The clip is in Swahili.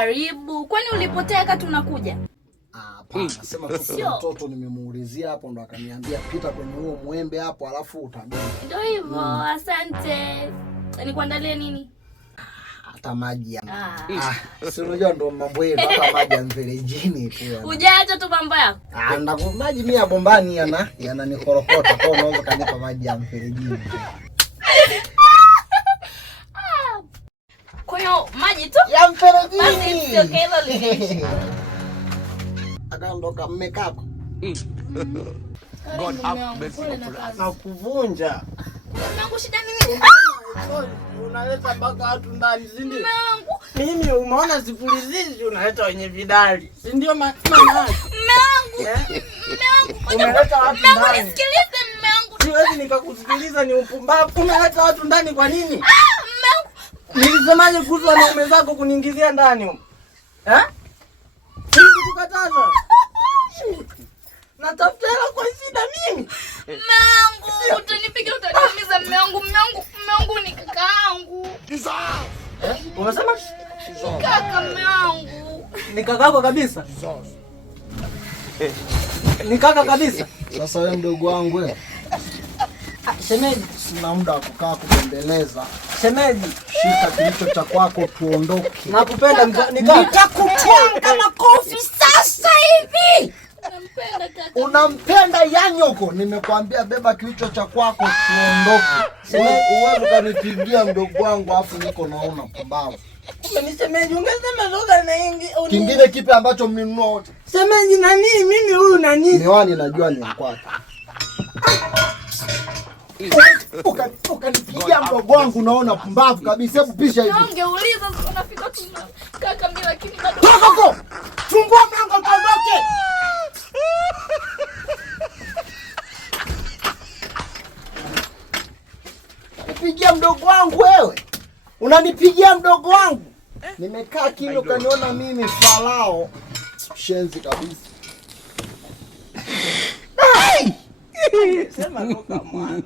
karibu. Kwani ulipotea kati unakuja? Hapana, sema tu mtoto nimemuulizia hapo ndo akaniambia pita kwenye huo mwembe hapo alafu utadondoka. Ndio hivyo, asante. Nikuandalie nini? Hata maji ya. Si unajua ndo mambo yetu, hata maji ya mferejini tu. Hujaacha tu mambo yako? Na maji mimi ya bombani yananikorokota, kwa unaweza kanipa maji ya mferejini. Kwa hiyo maji tu ya mferejini. Basi sio kelo lishi. Akaondoka mmekapa. God na kuvunja. Mungu shida nini? Unaleta mpaka watu ndani, si ndio? Mungu. Mimi umeona sipulizizi unaleta wenye vidali. Si ndio maana yake? Mungu. Unaleta watu ndani. Mungu nisikilize Mungu. Siwezi nikakusikiliza, ni upumbavu. Unaleta watu ndani kwa nini? Mungu. Nilisemaje kuhusu wanaume zako kuniingizia ndani huko? Nilikukataza. Natafuta hela kwa shida mimi. Mungu, utanipiga utaniumiza Mungu ni kakaangu. Unasema? Kaka Mungu. Ni kakako kabisa? Ni kaka kabisa? Sasa wewe mdogo wangu wewe. Shemeji, sina muda wa kukaa kubembeleza. Shemeji, shika kilicho cha kwako tuondoke. Nakupenda nitakutwanga makofi sasa hivi. Nampenda kaka. Unampenda Yanyoko? Nimekwambia beba kilicho cha kwako tuondoke. Uwezo kanipigia mdogo wangu afu niko naona pumbavu. Shemeji, ungesema lugha na ingi. Kingine kipi ambacho mmenunua wote? Shemeji, nani mimi huyu nani? Miwani najua ni kwako. Ukanipigia mdogo wangu naona pumbavu kabisa. Hebu pisha hivi. Ungeuliza unafika tu kaka mimi lakini bado. Toka huko. Fungua mlango tuondoke. Nipigia mdogo wangu wewe. Unanipigia mdogo wangu? Nimekaa kimya ukaniona mimi falao. Shenzi kabisa. Sema toka mwanzo.